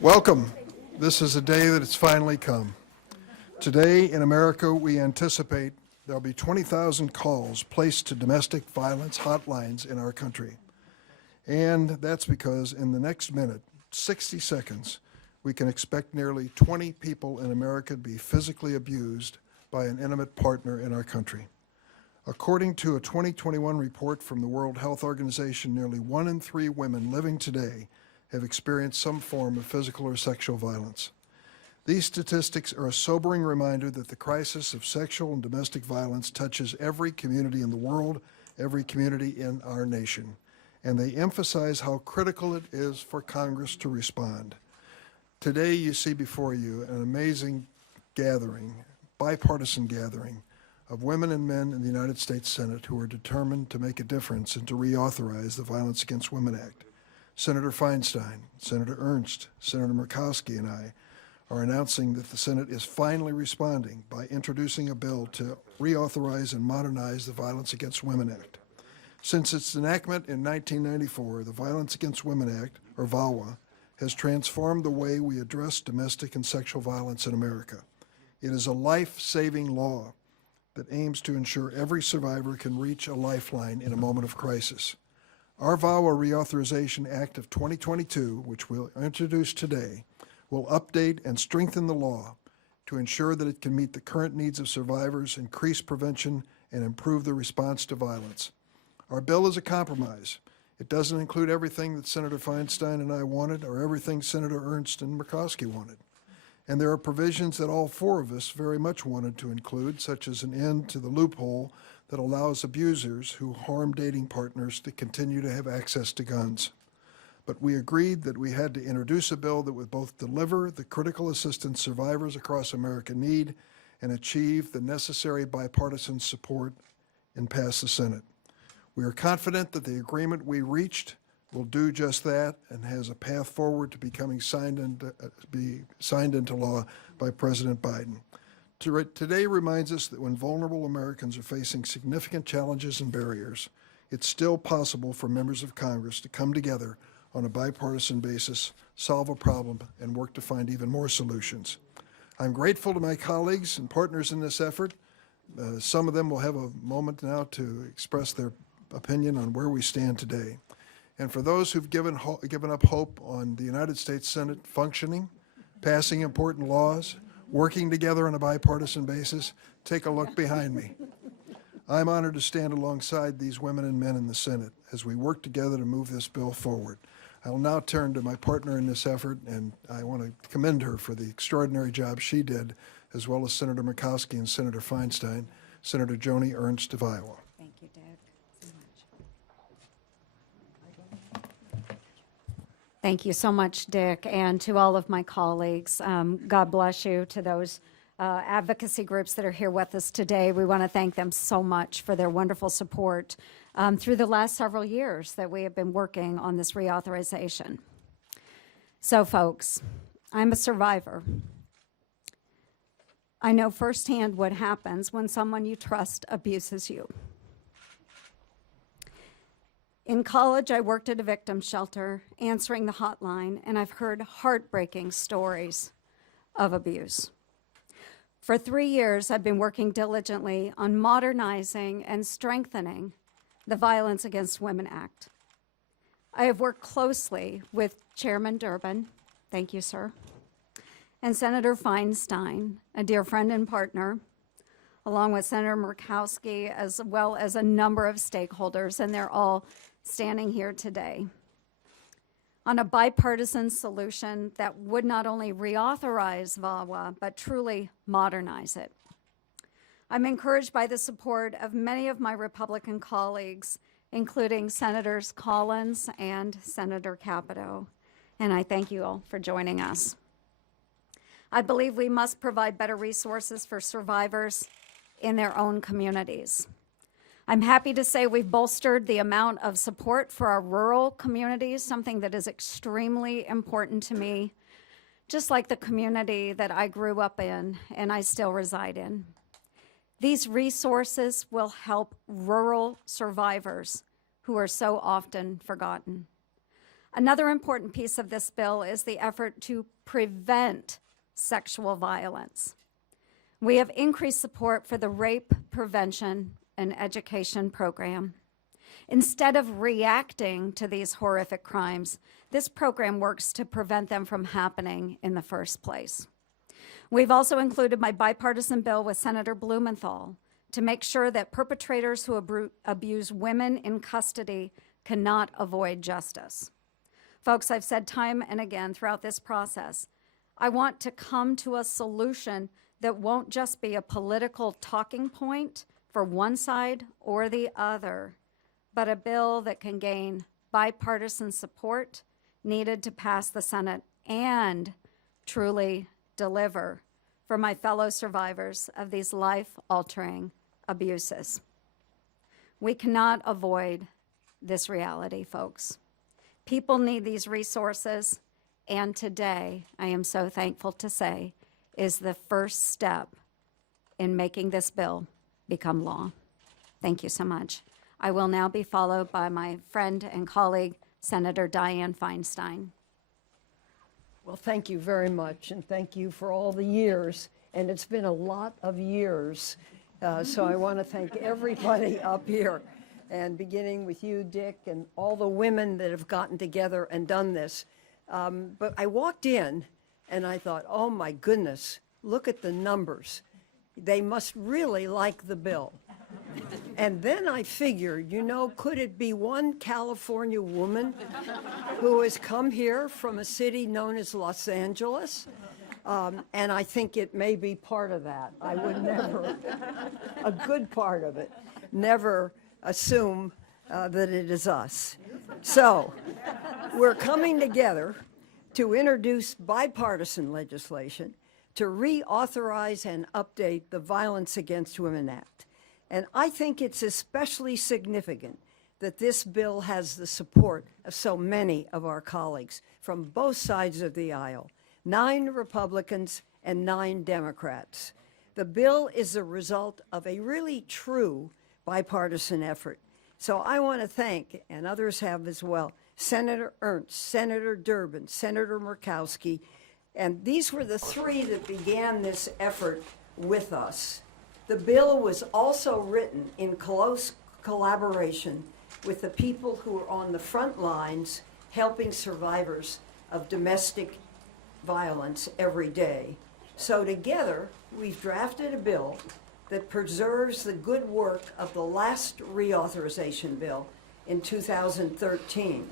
Welcome. This is a day that it's finally come. Today in America, we anticipate there'll be 20,000 calls placed to domestic violence hotlines in our country. And that's because in the next minute, 60 seconds, we can expect nearly 20 people in America to be physically abused by an intimate partner in our country. According to a 2021 report from the World Health Organization, nearly 1 in 3 women living today have experienced some form of physical or sexual violence. These statistics are a sobering reminder that the crisis of sexual and domestic violence touches every community in the world, every community in our nation, and they emphasize how critical it is for Congress to respond. Today you see before you an amazing gathering, bipartisan gathering, of women and men in the United States Senate who are determined to make a difference and to reauthorize the Violence Against Women Act. Senator Feinstein, Senator Ernst, Senator Murkowski, and I are announcing that the Senate is finally responding by introducing a bill to reauthorize and modernize the Violence Against Women Act. Since its enactment in 1994, the Violence Against Women Act, or VAWA, has transformed the way we address domestic and sexual violence in America. It is a life-saving law that aims to ensure every survivor can reach a lifeline in a moment of crisis. Our VAWA Reauthorization Act of 2022, which we'll introduce today, will update and strengthen the law to ensure that it can meet the current needs of survivors, increase prevention, and improve the response to violence. Our bill is a compromise. It doesn't include everything that Senator Feinstein and I wanted or everything Senator Ernst and Murkowski wanted. And there are provisions that all 4 of us very much wanted to include, such as an end to the loophole that allows abusers who harm dating partners to continue to have access to guns. But we agreed that we had to introduce a bill that would both deliver the critical assistance survivors across America need and achieve the necessary bipartisan support and pass the Senate. We are confident that the agreement we reached will do just that and has a path forward to becoming signed into law by President Biden. Today reminds us that when vulnerable Americans are facing significant challenges and barriers, it's still possible for members of Congress to come together on a bipartisan basis, solve a problem, and work to find even more solutions. I'm grateful to my colleagues and partners in this effort. Some of them will have a moment now to express their opinion on where we stand today. And for those who've given up hope on the United States Senate functioning, passing important laws, working together on a bipartisan basis, take a look behind me. I'm honored to stand alongside these women and men in the Senate as we work together to move this bill forward. I will now turn to my partner in this effort, and I want to commend her for the extraordinary job she did, as well as Senator Murkowski and Senator Feinstein, Senator Joni Ernst of Iowa. Thank you, Dick, so much. Thank you so much, Dick, and to all of my colleagues. God bless you. To those advocacy groups that are here with us today, we want to thank them so much for their wonderful support through the last several years that we have been working on this reauthorization. So, folks, I'm a survivor. I know firsthand what happens when someone you trust abuses you. In college, I worked at a victim shelter, answering the hotline, and I've heard heartbreaking stories of abuse. For 3 years, I've been working diligently on modernizing and strengthening the Violence Against Women Act. I have worked closely with Chairman Durbin, thank you, sir, and Senator Feinstein, a dear friend and partner, along with Senator Murkowski, as well as a number of stakeholders, and they're all standing here today on a bipartisan solution that would not only reauthorize VAWA, but truly modernize it. I'm encouraged by the support of many of my Republican colleagues, including Senators Collins and Senator Capito, and I thank you all for joining us. I believe we must provide better resources for survivors in their own communities. I'm happy to say we've bolstered the amount of support for our rural communities, something that is extremely important to me, just like the community that I grew up in and I still reside in. These resources will help rural survivors who are so often forgotten. Another important piece of this bill is the effort to prevent sexual violence. We have increased support for the Rape Prevention and Education Program. Instead of reacting to these horrific crimes, this program works to prevent them from happening in the first place. We've also included my bipartisan bill with Senator Blumenthal to make sure that perpetrators who abuse women in custody cannot avoid justice. Folks, I've said time and again throughout this process, I want to come to a solution that won't just be a political talking point for one side or the other, but a bill that can gain bipartisan support needed to pass the Senate and truly deliver for my fellow survivors of these life-altering abuses. We cannot avoid this reality, folks. People need these resources, and today, I am so thankful to say, is the first step in making this bill become law. Thank you so much. I will now be followed by my friend and colleague, Senator Dianne Feinstein. Well, thank you very much, and thank you for all the years, and it's been a lot of years. So I want to thank everybody up here, and beginning with you, Dick, and all the women that have gotten together and done this. But I walked in, and I thought, oh my goodness, look at the numbers. They must really like the bill. And then I figured, you know, could it be one California woman who has come here from a city known as Los Angeles? And I think it may be part of that. I would never, a good part of it, never assume that it is us. So we're coming together to introduce bipartisan legislation to reauthorize and update the Violence Against Women Act. And I think it's especially significant that this bill has the support of so many of our colleagues from both sides of the aisle, 9 Republicans and 9 Democrats. The bill is a result of a really true bipartisan effort. So I want to thank, and others have as well, Senator Ernst, Senator Durbin, Senator Murkowski, and these were the 3 that began this effort with us. The bill was also written in close collaboration with the people who are on the front lines helping survivors of domestic violence every day. So together, we've drafted a bill that preserves the good work of the last reauthorization bill in 2013.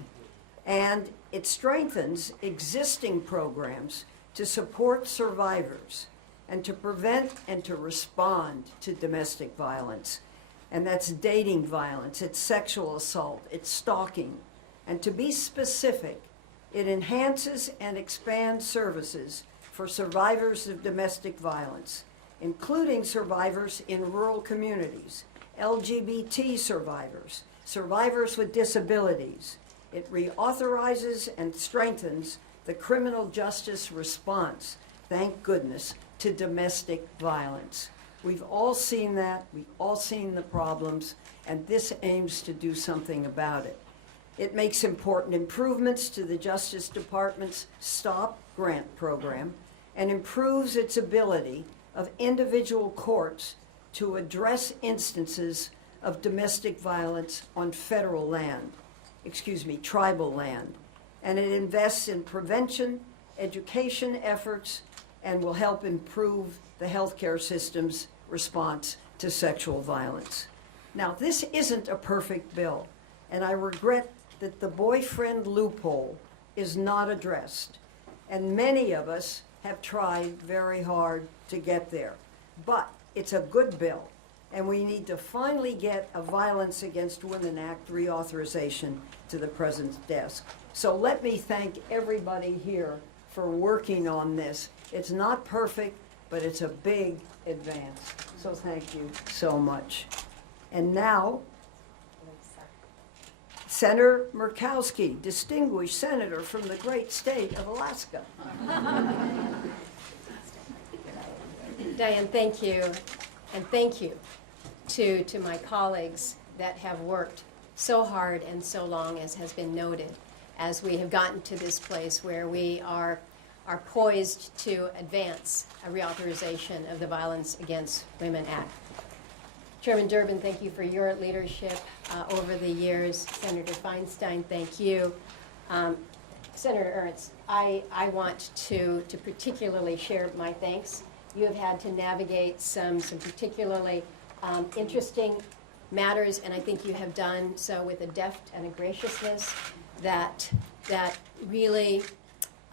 And it strengthens existing programs to support survivors and to prevent and to respond to domestic violence. And that's dating violence, it's sexual assault, it's stalking. And to be specific, it enhances and expands services for survivors of domestic violence, including survivors in rural communities, LGBT survivors, survivors with disabilities. It reauthorizes and strengthens the criminal justice response, thank goodness, to domestic violence. We've all seen that, we've all seen the problems, and this aims to do something about it. It makes important improvements to the Justice Department's STOP grant program and improves its ability of individual courts to address instances of domestic violence on federal land, tribal land. And it invests in prevention, education efforts, and will help improve the healthcare system's response to sexual violence. Now, this isn't a perfect bill, and I regret that the boyfriend loophole is not addressed, and many of us have tried very hard to get there. But it's a good bill, and we need to finally get a Violence Against Women Act reauthorization to the President's desk. So let me thank everybody here for working on this. It's not perfect, but it's a big advance. So thank you so much. And now, Senator Murkowski, distinguished senator from the great state of Alaska. Diane, thank you. And thank you to my colleagues that have worked so hard and so long, as has been noted. as we have gotten to this place where we are poised to advance a reauthorization of the Violence Against Women Act. Chairman Durbin, thank you for your leadership over the years. Senator Feinstein, thank you. Senator Ernst, I want to particularly share my thanks. You have had to navigate some particularly interesting matters, and I think you have done so with a deft and a graciousness that really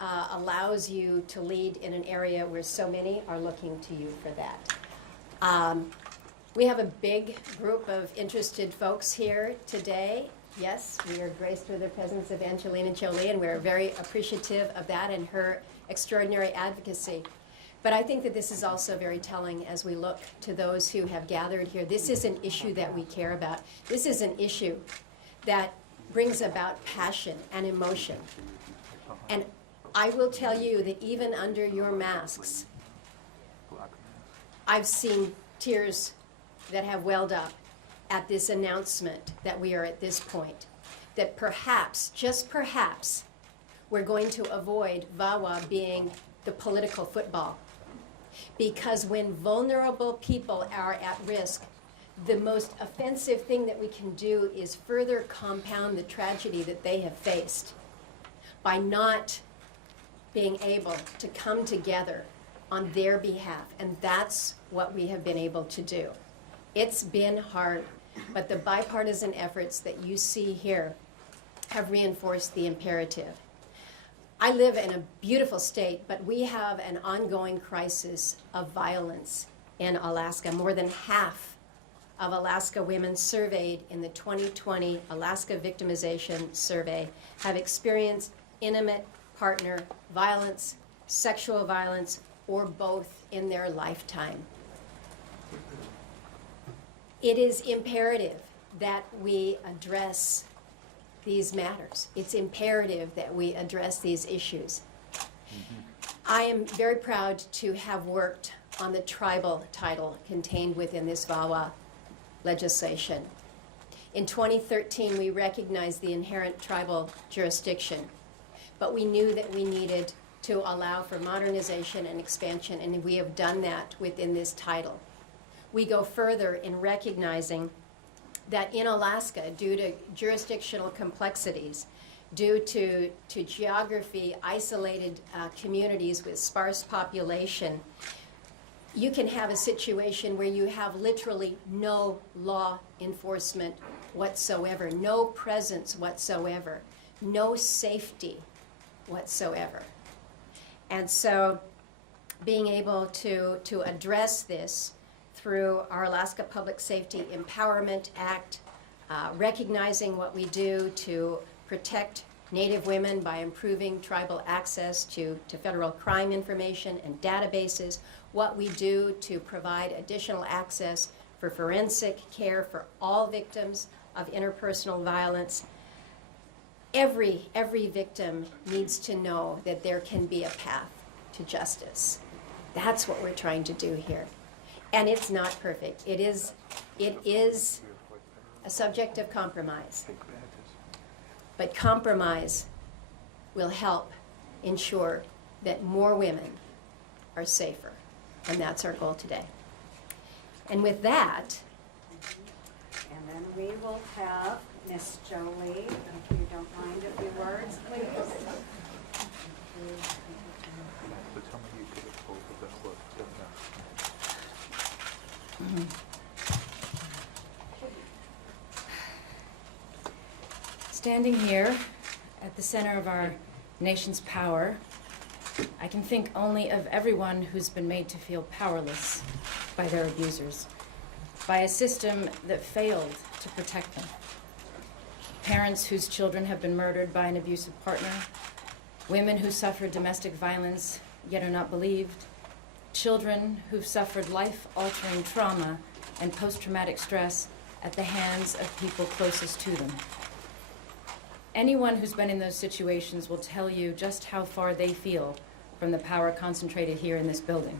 allows you to lead in an area where so many are looking to you for that. We have a big group of interested folks here today. Yes, we are graced with the presence of Angelina Jolie, and we're very appreciative of that and her extraordinary advocacy. But I think that this is also very telling as we look to those who have gathered here. This is an issue that we care about. This is an issue that brings about passion and emotion. And I will tell you that even under your masks, I've seen tears that have welled up at this announcement that we are at this point, that perhaps, just perhaps, we're going to avoid VAWA being the political football. Because when vulnerable people are at risk, the most offensive thing that we can do is further compound the tragedy that they have faced by not being able to come together on their behalf. And that's what we have been able to do. It's been hard, but the bipartisan efforts that you see here have reinforced the imperative. I live in a beautiful state, but we have an ongoing crisis of violence in Alaska. More than half of Alaska women surveyed in the 2020 Alaska Victimization Survey have experienced intimate partner violence, sexual violence, or both in their lifetime. It is imperative that we address these matters. It's imperative that we address these issues. I am very proud to have worked on the tribal title contained within this VAWA legislation. In 2013, we recognized the inherent tribal jurisdiction, but we knew that we needed to allow for modernization and expansion, and we have done that within this title. We go further in recognizing that in Alaska, due to jurisdictional complexities, due to geography, isolated communities with sparse population, you can have a situation where you have literally no law enforcement whatsoever, no presence whatsoever, no safety whatsoever. And so being able to address this through our Alaska Public Safety Empowerment Act, recognizing what we do to protect Native women by improving tribal access to federal crime information and databases, what we do to provide additional access for forensic care for all victims of interpersonal violence. Every victim needs to know that there can be a path to justice. That's what we're trying to do here. And it's not perfect. It is a subject of compromise. But compromise will help ensure that more women are safer. And that's our goal today. And with that, and then we will have Miss Jolie, if you don't mind a few words, please. Standing here at the center of our nation's power, I can think only of everyone who's been made to feel powerless by their abusers, by a system that failed to protect them. Parents whose children have been murdered by an abusive partner, women who suffered domestic violence yet are not believed, children who've suffered life-altering trauma and post-traumatic stress at the hands of people closest to them. Anyone who's been in those situations will tell you just how far they feel from the power concentrated here in this building.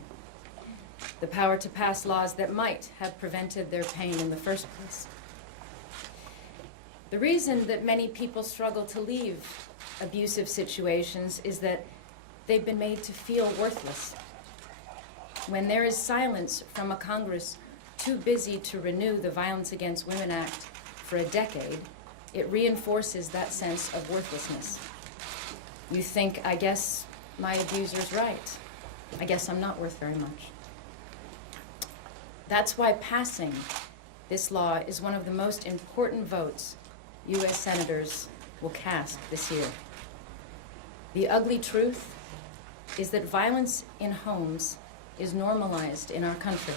The power to pass laws that might have prevented their pain in the first place. The reason that many people struggle to leave abusive situations is that they've been made to feel worthless. When there is silence from a Congress too busy to renew the Violence Against Women Act for a decade, it reinforces that sense of worthlessness. You think, I guess my abuser's right. I guess I'm not worth very much. That's why passing this law is one of the most important votes U.S. senators will cast this year. The ugly truth is that violence in homes is normalized in our country.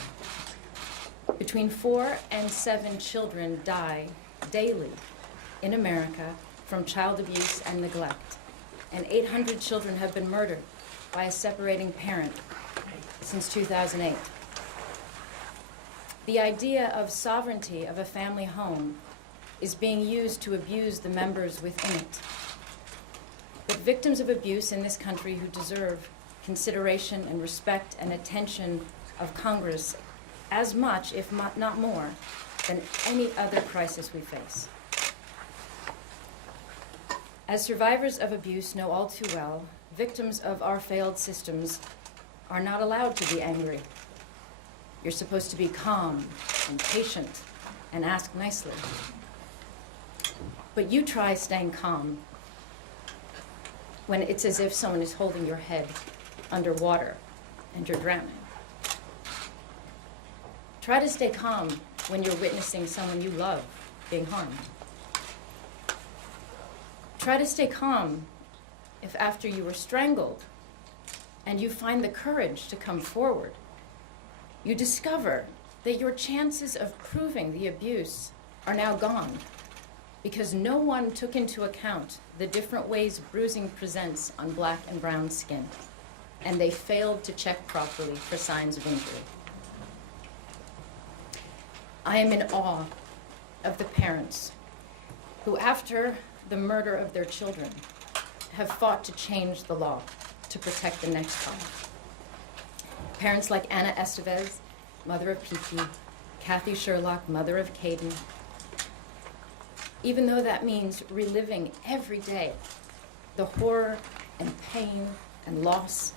Between 4 and 7 children die daily in America from child abuse and neglect, and 800 children have been murdered by a separating parent since 2008. The idea of sovereignty of a family home is being used to abuse the members within it. But victims of abuse in this country who deserve consideration and respect and attention of Congress as much, if not more, than any other crisis we face. As survivors of abuse know all too well, victims of our failed systems are not allowed to be angry. You're supposed to be calm and patient and ask nicely. But you try staying calm when it's as if someone is holding your head underwater and you're drowning. Try to stay calm when you're witnessing someone you love being harmed. Try to stay calm if after you were strangled and you find the courage to come forward, you discover that your chances of proving the abuse are now gone because no one took into account the different ways bruising presents on black and brown skin, and they failed to check properly for signs of injury. I am in awe of the parents who, after the murder of their children, have fought to change the law to protect the next child. Parents like Anna Estevez, mother of Piki, Kathy Sherlock, mother of Caden. Even though that means reliving every day the horror and pain and loss,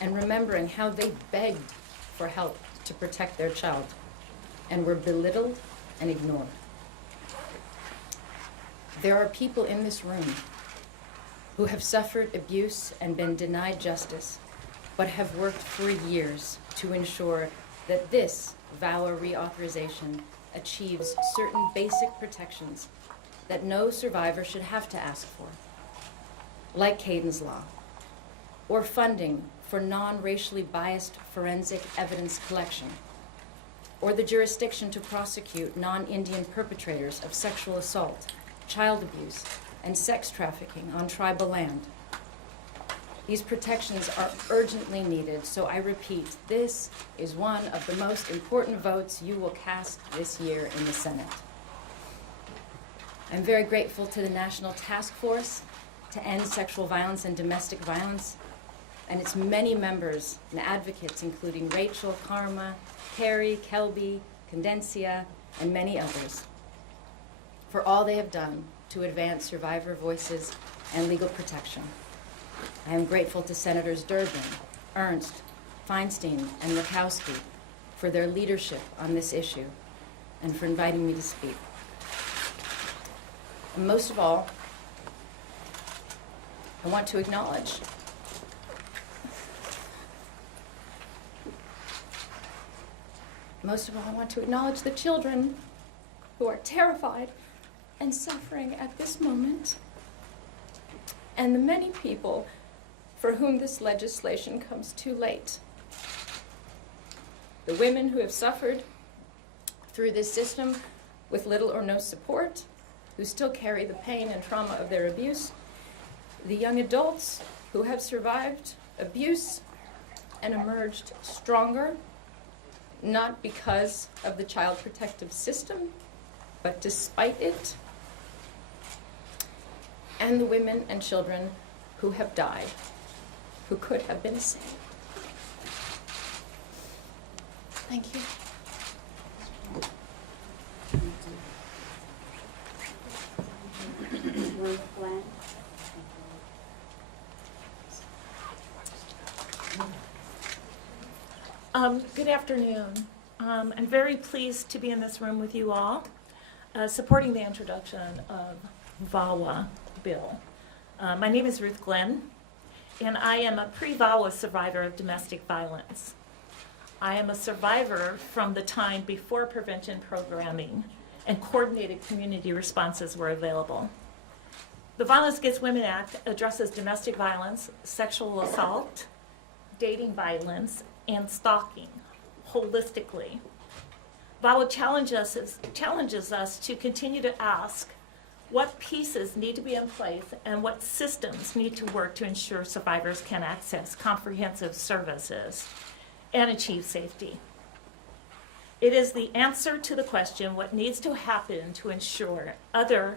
and remembering how they begged for help to protect their child and were belittled and ignored. There are people in this room who have suffered abuse and been denied justice, but have worked for years to ensure that this VAWA reauthorization achieves certain basic protections that no survivor should have to ask for, like Caden's Law, or funding for non-racially biased forensic evidence collection, or the jurisdiction to prosecute non-Indian perpetrators of sexual assault, child abuse, and sex trafficking on tribal land. These protections are urgently needed, so I repeat, this is one of the most important votes you will cast this year in the Senate. I'm very grateful to the National Task Force to End Sexual Violence and Domestic Violence, and its many members and advocates, including Rachel, Karma, Carrie, Kelby, Condencia, and many others, for all they have done to advance survivor voices and legal protection. I am grateful to Senators Durbin, Ernst, Feinstein, and Murkowski for their leadership on this issue and for inviting me to speak. And most of all, I want to acknowledge the children who are terrified and suffering at this moment, and the many people for whom this legislation comes too late. The women who have suffered through this system with little or no support, who still carry the pain and trauma of their abuse, the young adults who have survived abuse and emerged stronger, not because of the child protective system, but despite it, and the women and children who have died, who could have been saved. Thank you. Ruth Glenn. Good afternoon. I'm very pleased to be in this room with you all, supporting the introduction of VAWA bill. My name is Ruth Glenn, and I am a pre-VAWA survivor of domestic violence. I am a survivor from the time before prevention programming and coordinated community responses were available. The Violence Against Women Act addresses domestic violence, sexual assault, dating violence, and stalking holistically. VAWA challenges us to continue to ask what pieces need to be in place and what systems need to work to ensure survivors can access comprehensive services and achieve safety. It is the answer to the question what needs to happen to ensure others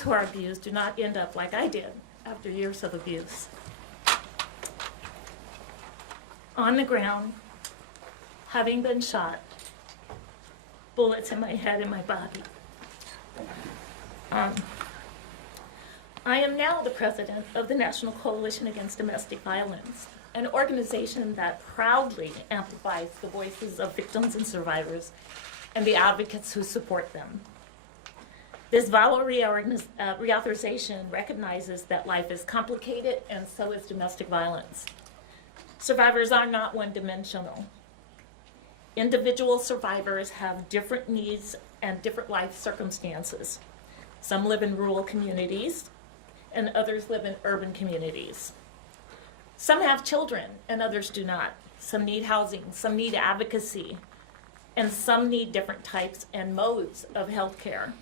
who are abused do not end up like I did after years of abuse. On the ground, having been shot, bullets in my head and my body. I am now the president of the National Coalition Against Domestic Violence, an organization that proudly amplifies the voices of victims and survivors and the advocates who support them. This VAWA reauthorization recognizes that life is complicated and so is domestic violence. Survivors are not one-dimensional. Individual survivors have different needs and different life circumstances. Some live in rural communities, and others live in urban communities. Some have children, and others do not. Some need housing, some need advocacy, and some need different types and modes of health care.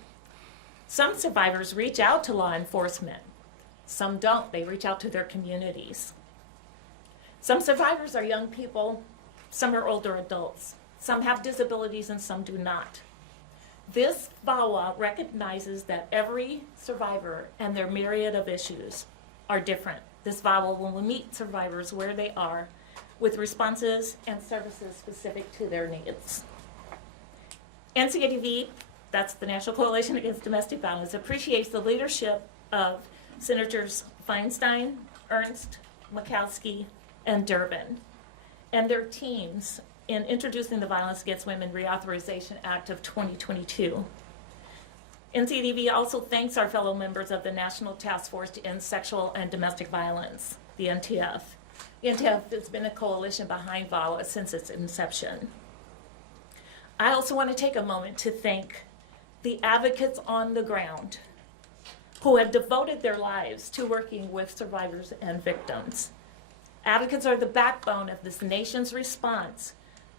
Some survivors reach out to law enforcement. Some don't. They reach out to their communities. Some survivors are young people, some are older adults. Some have disabilities and some do not. This VAWA recognizes that every survivor and their myriad of issues are different. This VAWA will meet survivors where they are with responses and services specific to their needs. NCADV, that's the National Coalition Against Domestic Violence, appreciates the leadership of Senators Feinstein, Ernst, Murkowski, and Durbin, and their teams in introducing the Violence Against Women Reauthorization Act of 2022. NCADV also thanks our fellow members of the National Task Force to End Sexual and Domestic Violence, the NTF. The NTF has been a coalition behind VAWA since its inception. I also want to take a moment to thank the advocates on the ground who have devoted their lives to working with survivors and victims. Advocates are the backbone of this nation's response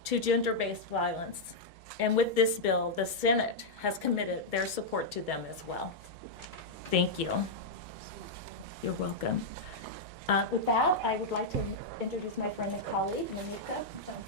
to gender-based violence. And with this bill, the Senate has committed their support to them as well. Thank you. You're welcome. With that, I would like to introduce my friend and colleague, Monica Johnson.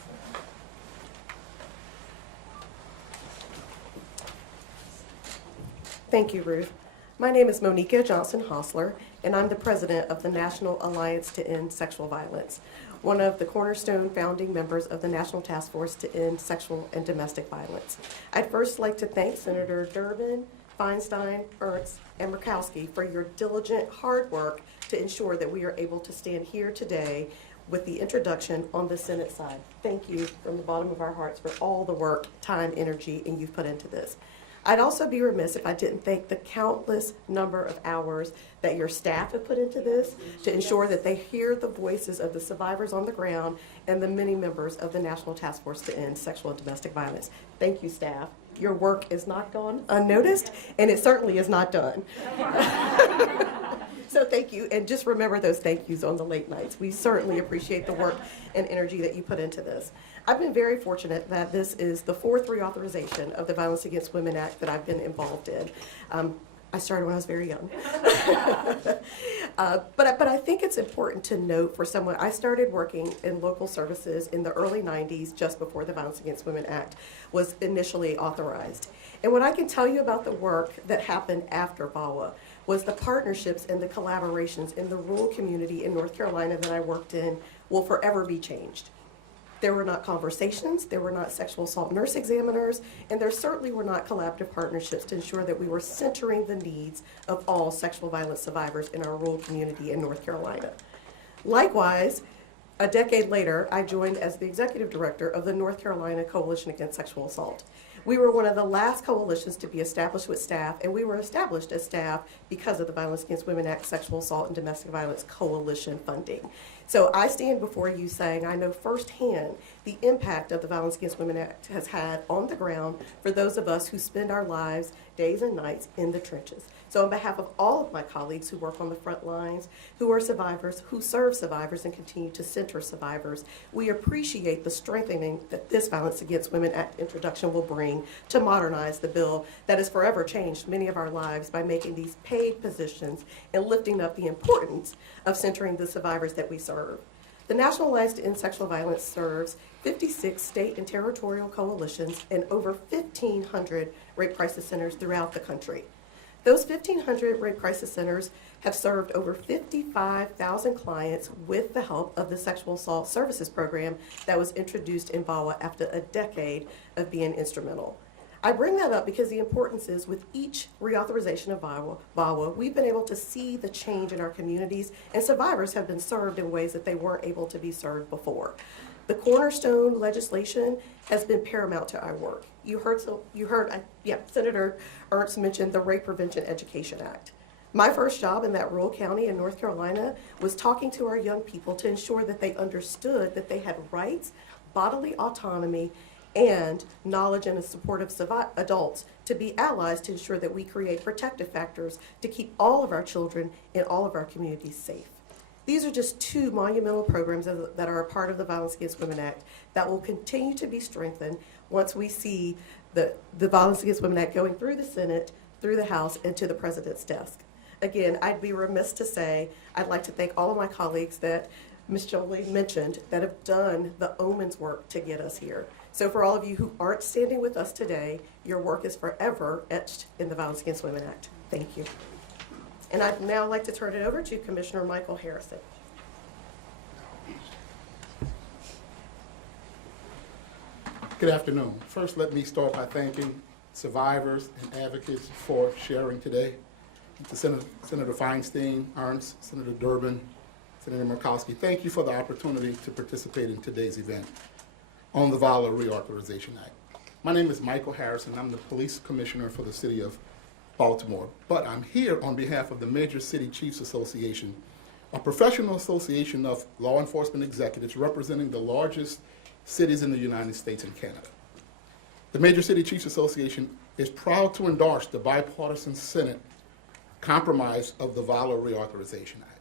Thank you, Ruth. My name is Monica Johnson Hostler, and I'm the president of the National Alliance to End Sexual Violence, one of the cornerstone founding members of the National Task Force to End Sexual and Domestic Violence. I'd first like to thank Senator Durbin, Feinstein, Ernst, and Murkowski for your diligent hard work to ensure that we are able to stand here today with the introduction on the Senate side. Thank you from the bottom of our hearts for all the work, time, energy, and you've put into this. I'd also be remiss if I didn't thank the countless number of hours that your staff have put into this to ensure that they hear the voices of the survivors on the ground and the many members of the National Task Force to End Sexual and Domestic Violence. Thank you, staff. Your work is not gone unnoticed, and it certainly is not done. So thank you, and just remember those thank yous on the late nights. We certainly appreciate the work and energy that you put into this. I've been very fortunate that this is the fourth reauthorization of the Violence Against Women Act that I've been involved in. I started when I was very young. But I think it's important to note for someone, I started working in local services in the early 90s, just before the Violence Against Women Act was initially authorized. And what I can tell you about the work that happened after VAWA was the partnerships and the collaborations in the rural community in North Carolina that I worked in will forever be changed. There were not conversations, there were not sexual assault nurse examiners, and there certainly were not collaborative partnerships to ensure that we were centering the needs of all sexual violence survivors in our rural community in North Carolina. Likewise, a decade later, I joined as the executive director of the North Carolina Coalition Against Sexual Assault. We were one of the last coalitions to be established with staff, and we were established as staff because of the Violence Against Women Act Sexual Assault and Domestic Violence Coalition funding. So I stand before you saying I know firsthand the impact of the Violence Against Women Act has had on the ground for those of us who spend our lives, days and nights, in the trenches. So on behalf of all of my colleagues who work on the front lines, who are survivors, who serve survivors and continue to center survivors, we appreciate the strengthening that this Violence Against Women Act introduction will bring to modernize the bill that has forever changed many of our lives by making these paid positions and lifting up the importance of centering the survivors that we serve. The National Alliance to End Sexual Violence serves 56 state and territorial coalitions and over 1,500 rape crisis centers throughout the country. Those 1,500 rape crisis centers have served over 55,000 clients with the help of the Sexual Assault Services Program that was introduced in VAWA after a decade of being instrumental. I bring that up because the importance is with each reauthorization of VAWA, we've been able to see the change in our communities, and survivors have been served in ways that they weren't able to be served before. The cornerstone legislation has been paramount to our work. You heard Senator Ernst mention the Rape Prevention Education Act. My first job in that rural county in North Carolina was talking to our young people to ensure that they understood that they had rights, bodily autonomy, and knowledge and a supportive adults to be allies to ensure that we create protective factors to keep all of our children in all of our communities safe. These are just two monumental programs that are a part of the Violence Against Women Act that will continue to be strengthened once we see the Violence Against Women Act going through the Senate, through the House, and to the President's desk. Again, I'd be remiss to say I'd like to thank all of my colleagues that Ms. Jolie mentioned that have done the omens work to get us here. So for all of you who aren't standing with us today, your work is forever etched in the Violence Against Women Act. Thank you. And I'd now like to turn it over to Commissioner Michael Harrison. Good afternoon. First, let me start by thanking survivors and advocates for sharing today. To Senator Feinstein, Ernst, Senator Durbin, Senator Murkowski, thank you for the opportunity to participate in today's event on the VAWA Reauthorization Act. My name is Michael Harrison. I'm the Police Commissioner for the City of Baltimore, but I'm here on behalf of the Major City Chiefs Association, a professional association of law enforcement executives representing the largest cities in the United States and Canada. The Major City Chiefs Association is proud to endorse the bipartisan Senate compromise of the VAWA Reauthorization Act.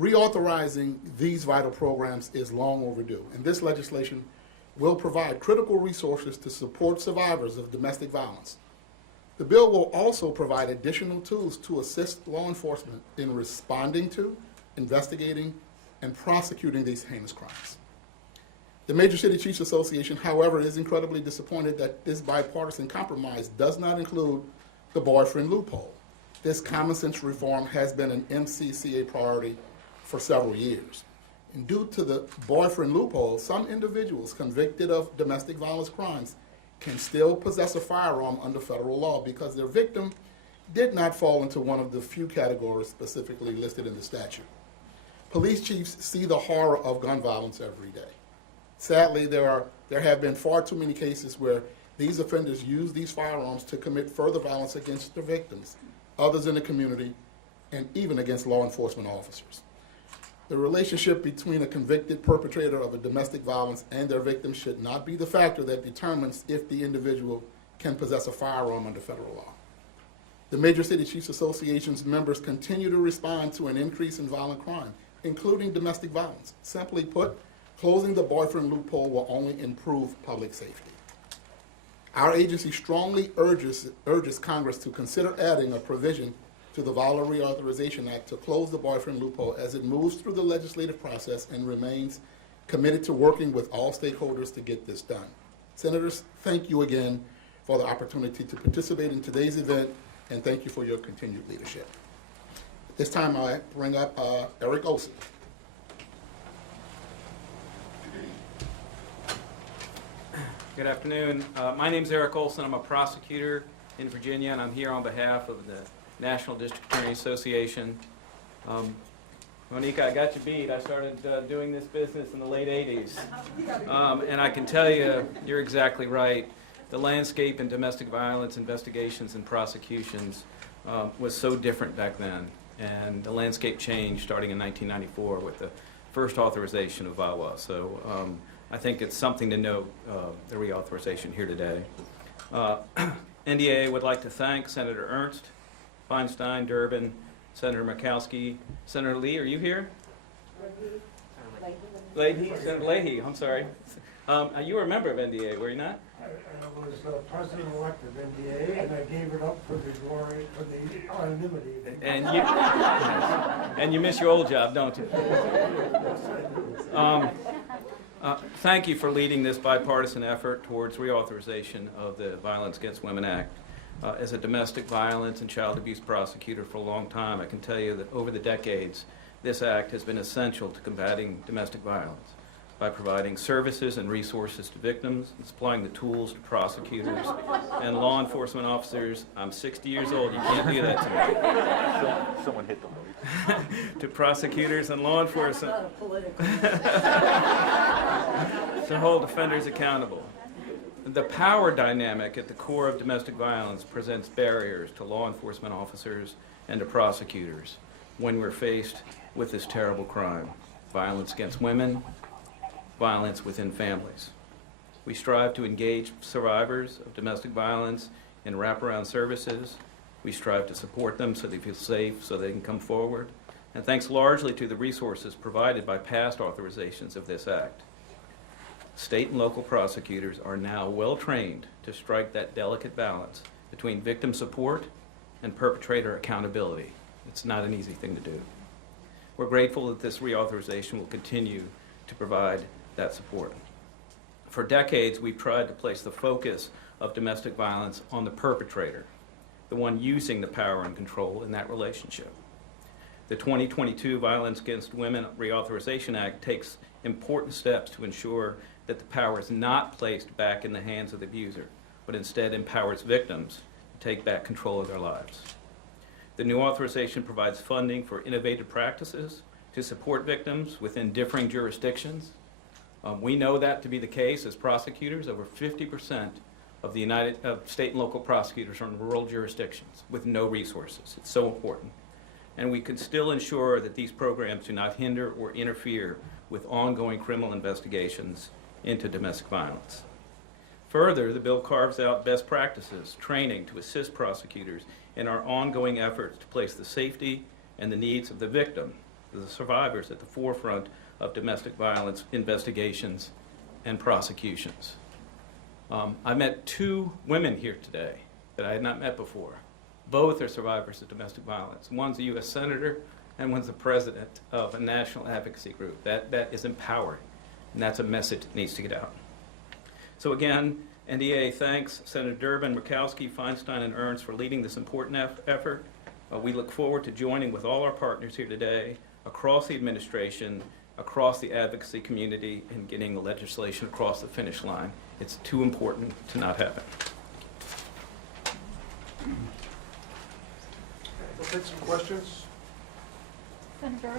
Reauthorizing these vital programs is long overdue, and this legislation will provide critical resources to support survivors of domestic violence. The bill will also provide additional tools to assist law enforcement in responding to, investigating, and prosecuting these heinous crimes. The Major City Chiefs Association, however, is incredibly disappointed that this bipartisan compromise does not include the boyfriend loophole. This common sense reform has been an MCCA priority for several years. And due to the boyfriend loophole, some individuals convicted of domestic violence crimes can still possess a firearm under federal law because their victim did not fall into one of the few categories specifically listed in the statute. Police chiefs see the horror of gun violence every day. Sadly, there have been far too many cases where these offenders use these firearms to commit further violence against their victims, others in the community, and even against law enforcement officers. The relationship between a convicted perpetrator of a domestic violence and their victim should not be the factor that determines if the individual can possess a firearm under federal law. The Major City Chiefs Association's members continue to respond to an increase in violent crime, including domestic violence. Simply put, closing the boyfriend loophole will only improve public safety. Our agency strongly urges Congress to consider adding a provision to the VAWA Reauthorization Act to close the boyfriend loophole as it moves through the legislative process and remains committed to working with all stakeholders to get this done. Senators, thank you again for the opportunity to participate in today's event, and thank you for your continued leadership. At this time, I bring up Eric Olson. Good afternoon. My name's Eric Olson. I'm a prosecutor in Virginia, and I'm here on behalf of the National District Attorney Association. Monica, I got you beat. I started doing this business in the late 80s. And I can tell you, you're exactly right. The landscape in domestic violence investigations and prosecutions was so different back then. And the landscape changed starting in 1994 with the first authorization of VAWA. So I think it's something to note, the reauthorization here today. NDA would like to thank Senator Ernst, Feinstein, Durbin, Senator Murkowski. Senator Lee, are you here? Leahy. Senator Leahy, I'm sorry. You were a member of NDA, were you not? I was president-elect of NDA, and I gave it up for the glory, for the anonymity. And you miss your old job, don't you? Thank you for leading this bipartisan effort towards reauthorization of the Violence Against Women Act. As a domestic violence and child abuse prosecutor for a long time, I can tell you that over the decades, this act has been essential to combating domestic violence by providing services and resources to victims and supplying the tools to prosecutors and law enforcement officers. I'm 60 years old, you can't do that to me. Someone hit the vote. To prosecutors and law enforcement Not a political. to hold offenders accountable. The power dynamic at the core of domestic violence presents barriers to law enforcement officers and to prosecutors when we're faced with this terrible crime: violence against women, violence within families. We strive to engage survivors of domestic violence in wraparound services. We strive to support them so they feel safe, so they can come forward. And thanks largely to the resources provided by past authorizations of this act, state and local prosecutors are now well trained to strike that delicate balance between victim support and perpetrator accountability. It's not an easy thing to do. We're grateful that this reauthorization will continue to provide that support. For decades, we've tried to place the focus of domestic violence on the perpetrator, the one using the power and control in that relationship. The 2022 Violence Against Women Reauthorization Act takes important steps to ensure that the power is not placed back in the hands of the abuser, but instead empowers victims to take back control of their lives. The new authorization provides funding for innovative practices to support victims within differing jurisdictions. We know that to be the case as prosecutors. Over 50% of the state and local prosecutors are in rural jurisdictions with no resources. It's so important. And we can still ensure that these programs do not hinder or interfere with ongoing criminal investigations into domestic violence. Further, the bill carves out best practices, training to assist prosecutors in our ongoing efforts to place the safety and the needs of the victim, the survivors, at the forefront of domestic violence investigations and prosecutions. I met two women here today that I had not met before. Both are survivors of domestic violence. One's a U.S. Senator and one's the president of a national advocacy group. That is empowering, and that's a message that needs to get out. So again, NDA thanks Senator Durbin, Murkowski, Feinstein, and Ernst for leading this important effort. We look forward to joining with all our partners here today, across the administration, across the advocacy community, in getting the legislation across the finish line. It's too important to not happen. We'll take some questions. Senator,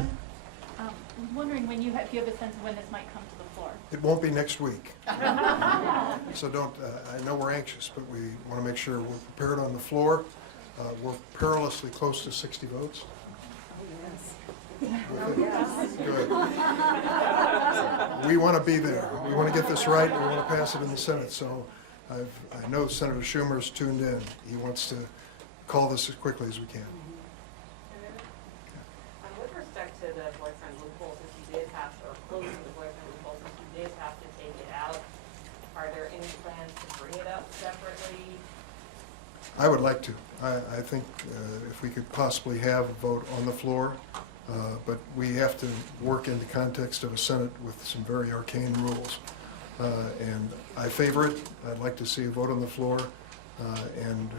I'm wondering when if you have a sense of when this might come to the floor. It won't be next week. So don't, I know we're anxious, but we want to make sure we're prepared on the floor. We're perilously close to 60 votes. Good. We want to be there. We want to get this right, and we want to pass it in the Senate. So I know Senator Schumer's tuned in. He wants to call this as quickly as we can. With respect to the boyfriend loophole, since you did have, or closing the boyfriend loophole, since you did have to take it out, are there any plans to bring it up separately? I would like to. I think if we could possibly have a vote on the floor, but we have to work in the context of a Senate with some very arcane rules. And I favor it. I'd like to see a vote on the floor, and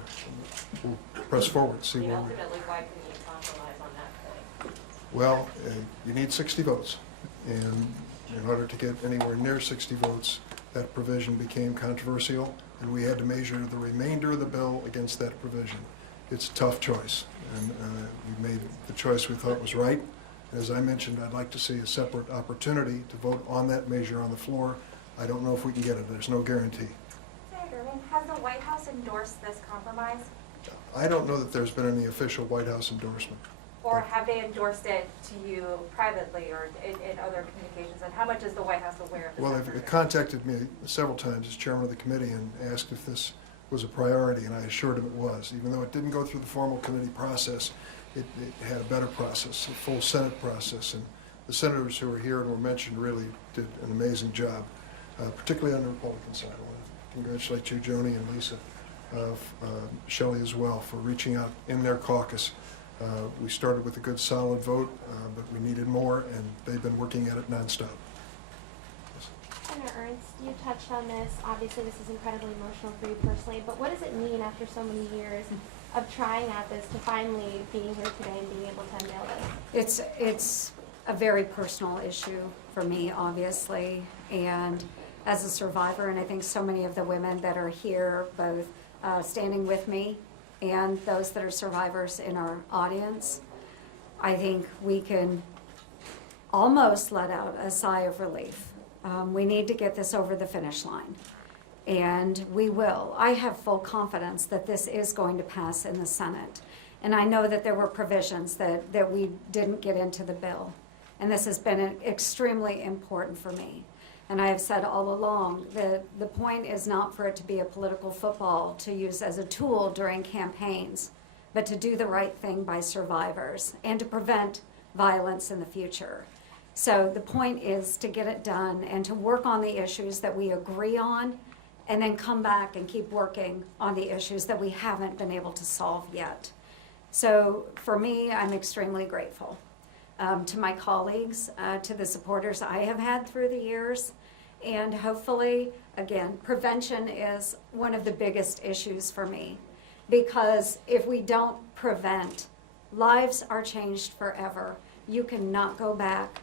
we'll press forward, see where we... Ultimately, why couldn't you compromise on that point? Well, you need 60 votes, and in order to get anywhere near 60 votes, that provision became controversial, and we had to measure the remainder of the bill against that provision. It's a tough choice, and we made the choice we thought was right. As I mentioned, I'd like to see a separate opportunity to vote on that measure on the floor. I don't know if we can get it. There's no guarantee. Senator Durbin, has the White House endorsed this compromise? I don't know that there's been any official White House endorsement. Or have they endorsed it to you privately or in other communications? And how much is the White House aware of this Well, effort? they've contacted me several times as chairman of the committee and asked if this was a priority, and I assured them it was. Even though it didn't go through the formal committee process, it had a better process, a full Senate process. And the senators who were here and were mentioned really did an amazing job, particularly on the Republican side. I want to congratulate you, Joni, and Lisa, Shelley as well, for reaching out in their caucus. We started with a good solid vote, but we needed more, and they've been working at it nonstop. Senator Ernst, you touched on this. Obviously, this is incredibly emotional for you personally, but what does it mean after so many years of trying at this to finally being here today and being able to unveil this? It's a very personal issue for me, obviously, and as a survivor, and I think so many of the women that are here, both standing with me and those that are survivors in our audience, I think we can almost let out a sigh of relief. We need to get this over the finish line, and we will. I have full confidence that this is going to pass in the Senate, and I know that there were provisions that we didn't get into the bill, and this has been extremely important for me. And I have said all along that the point is not for it to be a political football to use as a tool during campaigns, but to do the right thing by survivors and to prevent violence in the future. So the point is to get it done and to work on the issues that we agree on, and then come back and keep working on the issues that we haven't been able to solve yet. So for me, I'm extremely grateful to my colleagues, to the supporters I have had through the years, and hopefully, again, prevention is one of the biggest issues for me, because if we don't prevent, lives are changed forever. You cannot go back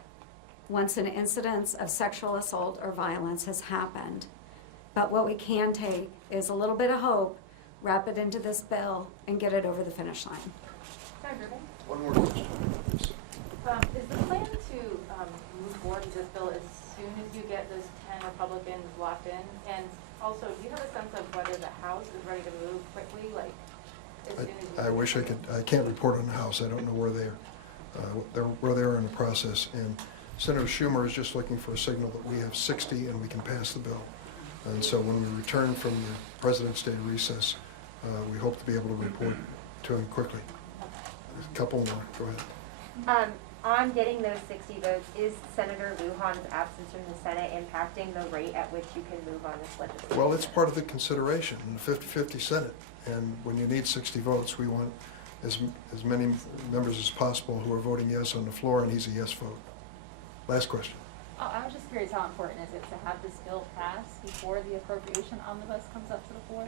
once an incident of sexual assault or violence has happened. But what we can take is a little bit of hope, wrap it into this bill, and get it over the finish line. Senator Durbin? One more question. Is the plan to move forward with this bill as soon as you get those 10 Republicans locked in? And also, do you have a sense of whether the House is ready to move quickly, like as soon as I wish I could. I can't report on the House. I don't know where they are. Where they are in the process. And Senator Schumer is just looking for a signal that we have 60 and we can pass the bill. And so when we return from the President's Day recess, we hope to be able to report to him quickly. A couple more. Go ahead. On getting those 60 votes, is Senator Lujan's absence from the Senate impacting the rate at which you can move on this legislation? Well, it's part of the consideration in the 50-50 Senate. And when you need 60 votes, we want as many members as possible who are voting yes on the floor, and he's a yes vote. Last question. I was just curious, how important is it to have this bill passed before the appropriation omnibus comes up to the floor?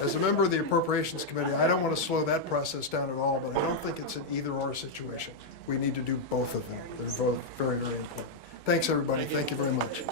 As a member of the Appropriations Committee, I don't want to slow that process down at all, but I don't think it's an either-or situation. We need to do both of them. They're both very, very important. Thanks, everybody. Thank you very much.